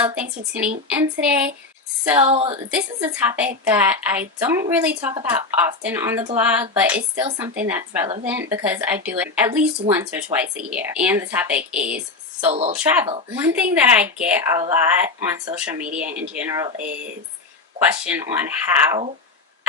Yo, thanks for tuning in today. So this is a topic that I don't really talk about often on the blog, but it's still something that's relevant because I do it at least once or twice a year. And the topic is solo travel. One thing that I get a lot on social media in general is question on how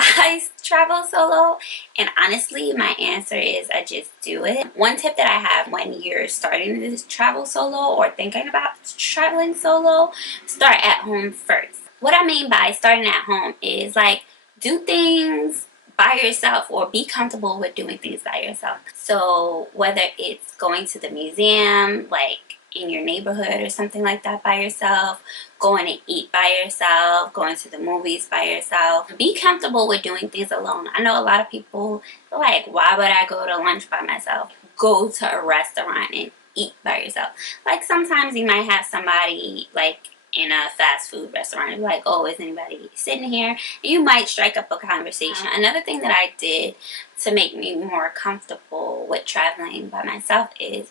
I travel solo, and honestly my answer is I just do it. One tip that I have when you're starting to travel solo or thinking about traveling solo, start at home first. What I mean by starting at home is like do things by yourself or be comfortable with doing things by yourself. So whether it's going to the museum like in your neighborhood or something like that by yourself, going to eat by yourself, going to the movies by yourself, be comfortable with doing things alone. I know a lot of people are like, why would I go to lunch by myself? Go to a restaurant and eat by yourself. Like sometimes you might have somebody like in a fast food restaurant, like, oh, is anybody sitting here? And you might strike up a conversation. Another thing that I did to make me more comfortable with traveling by myself is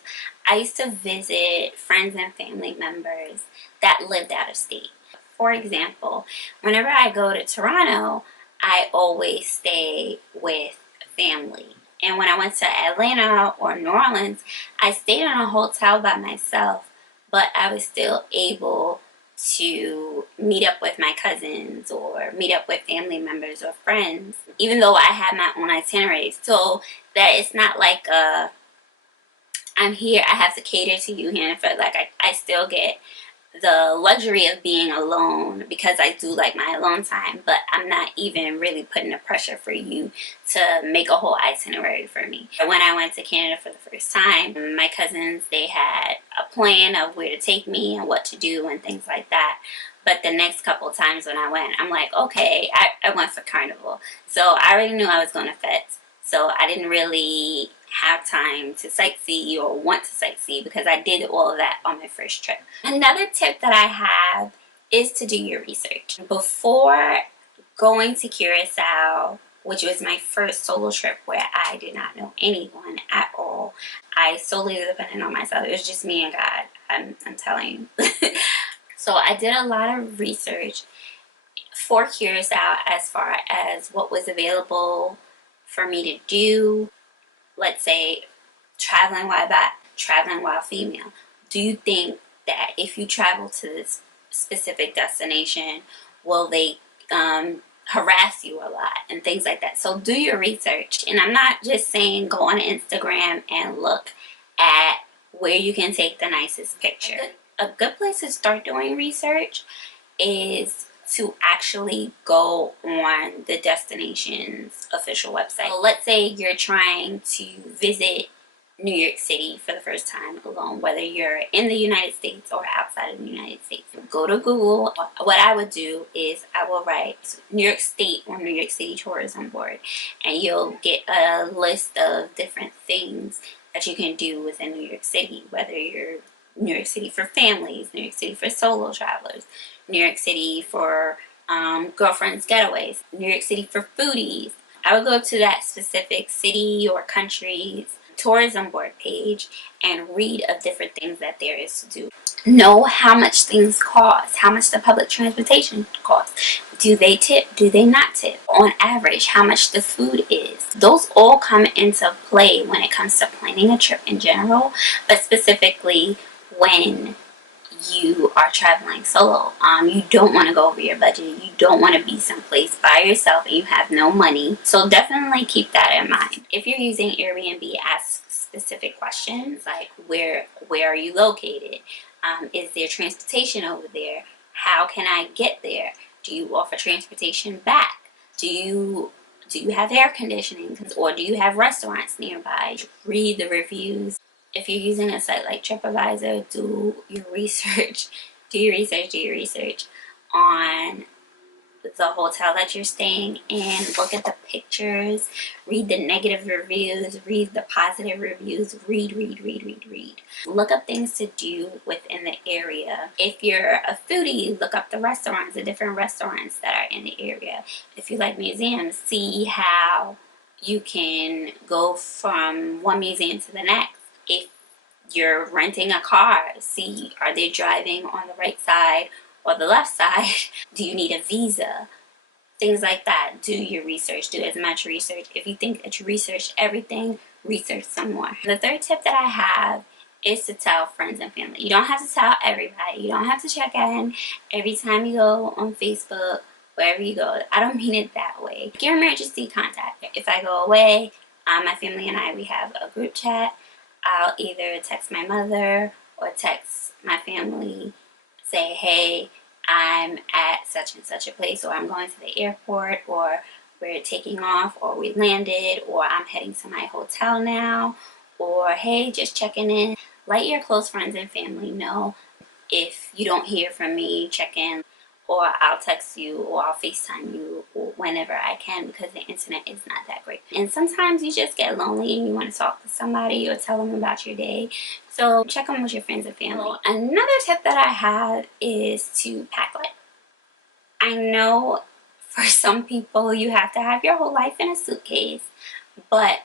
I used to visit friends and family members that lived out of state. For example, whenever I go to Toronto, I always stay with family. And when I went to Atlanta or New Orleans, I stayed in a hotel by myself, but I was still able to meet up with my cousins or meet up with family members or friends, even though I had my own itineraries. So that it's not like I'm here, I have to cater to you here, but like I still get the luxury of being alone because I do like my alone time, but I'm not even really putting the pressure for you to make a whole itinerary for me. When I went to Canada for the first time, my cousins, they had a plan of where to take me and what to do and things like that. But the next couple of times when I went, I'm like, okay, I went for Carnival. So I already knew I was going to Feds. So I didn't really have time to sightsee or want to sightsee because I did all of that on my first trip. Another tip that I have is to do your research. Before going to Curacao, which was my first solo trip where I did not know anyone at all, I solely depended on myself. It was just me and God, I'm telling you. So I did a lot of research for Curacao as far as what was available for me to do. Let's say traveling while female. Do you think that if you travel to this specific destination, will they harass you a lot and things like that? So do your research. And I'm not just saying go on Instagram and look at where you can take the nicest picture. A good place to start doing research is to actually go on the destination's official website. So let's say you're trying to visit New York City for the first time alone, whether you're in the United States or outside of the United States. Go to Google. What I would do is I will write New York State or New York City Tourism Board, and you'll get a list of different things that you can do within New York City, whether you're New York City for families, New York City for solo travelers, New York City for girlfriends getaways, New York City for foodies. I would go to that specific city or country's tourism board page and read of different things that there is to do. Know how much things cost, how much the public transportation costs. Do they tip? Do they not tip? On average, how much the food is. Those all come into play when it comes to planning a trip in general, but specifically when you are traveling solo. You don't want to go over your budget. You don't want to be someplace by yourself and you have no money. So definitely keep that in mind. If you're using Airbnb, ask specific questions like where are you located? Is there transportation over there? How can I get there? Do you offer transportation back? Do you have air conditioning, or do you have restaurants nearby? Read the reviews. If you're using a site like TripAdvisor, do your research on the hotel that you're staying in. Look at the pictures, read the negative reviews, read the positive reviews, read. Look up things to do within the area. If you're a foodie, look up the restaurants, the different restaurants that are in the area. If you like museums, see how you can go from one museum to the next. If you're renting a car, see, are they driving on the right side or the left side, do you need a visa? Things like that. Do your research. Do as much research. If you think that you researched everything, research some more. The third tip that I have is to tell friends and family. You don't have to tell everybody. You don't have to check in every time you go on Facebook, wherever you go. I don't mean it that way. Your emergency contact. If I go away, my family and I, we have a group chat. I'll either text my mother or text my family, say, hey, I'm at such and such a place, or I'm going to the airport, or we're taking off, or we landed, or I'm heading to my hotel now, or hey, just checking in. Let your close friends and family know. If you don't hear from me, check in, or I'll text you, or I'll FaceTime you whenever I can, because the internet is not that great. And sometimes you just get lonely and you want to talk to somebody or tell them about your day. So check on with your friends and family. Another tip that I have is to pack light. I know for some people you have to have your whole life in a suitcase, but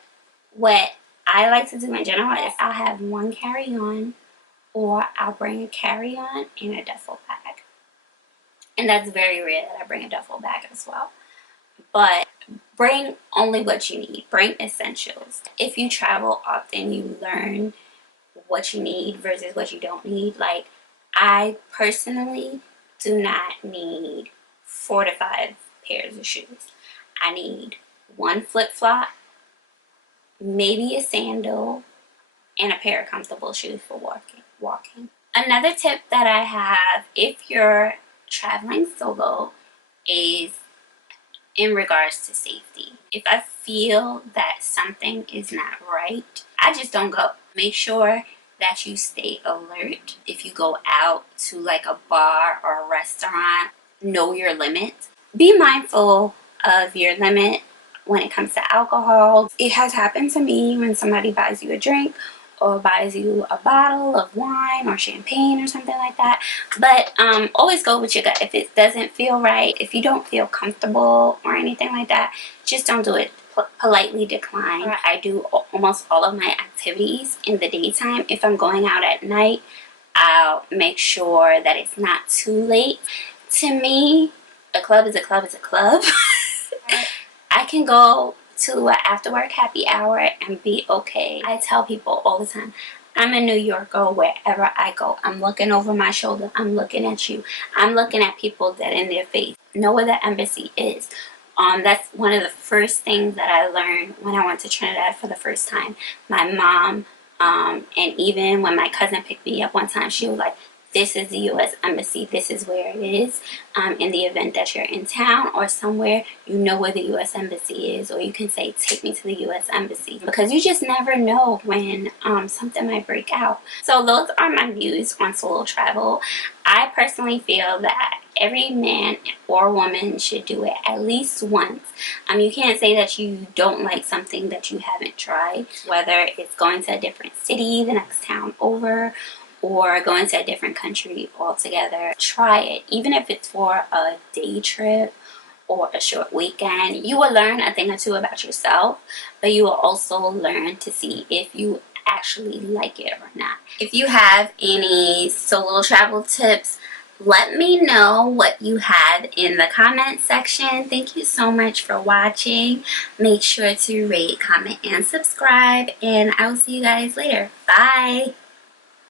what I like to do in general is I'll have one carry-on, or I'll bring a carry-on and a duffel bag. And that's very rare that I bring a duffel bag as well. But bring only what you need. Bring essentials. If you travel often, you learn what you need versus what you don't need. Like, I personally do not need 4 to 5 pairs of shoes. I need one flip-flop, maybe a sandal, and a pair of comfortable shoes for walking. Another tip that I have, if you're traveling solo, is in regards to safety. If I feel that something is not right, I just don't go. Make sure that you stay alert. If you go out to like a bar or a restaurant, know your limit. Be mindful of your limit when it comes to alcohol. It has happened to me when somebody buys you a drink or buys you a bottle of wine or champagne or something like that. But always go with your gut. If it doesn't feel right, if you don't feel comfortable or anything like that, just don't do it. Politely decline. I do almost all of my activities in the daytime. If I'm going out at night, I'll make sure that it's not too late. To me, a club is a club is a club. I can go to an after work happy hour and be okay. I tell people all the time, I'm in New York or wherever I go, I'm looking over my shoulder, I'm looking at you, I'm looking at people that in their face. Know where the embassy is. That's one of the first things that I learned when I went to Trinidad for the first time. My mom, and even when my cousin picked me up one time, she was like, this is the U.S. Embassy. This is where it is. In the event that you're in town or somewhere, you know where the U.S. Embassy is. Or you can say, take me to the U.S. Embassy. Because you just never know when something might break out. So those are my views on solo travel. I personally feel that every man or woman should do it at least once. You can't say that you don't like something that you haven't tried. Whether it's going to a different city, the next town over, or going to a different country altogether. Try it, even if it's for a day trip or a short weekend. You will learn a thing or two about yourself, but you will also learn to see if you actually like it or not. If you have any solo travel tips, let me know what you have in the comment section. Thank you so much for watching. Make sure to rate, comment, and subscribe, and I will see you guys later. Bye!